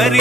Hari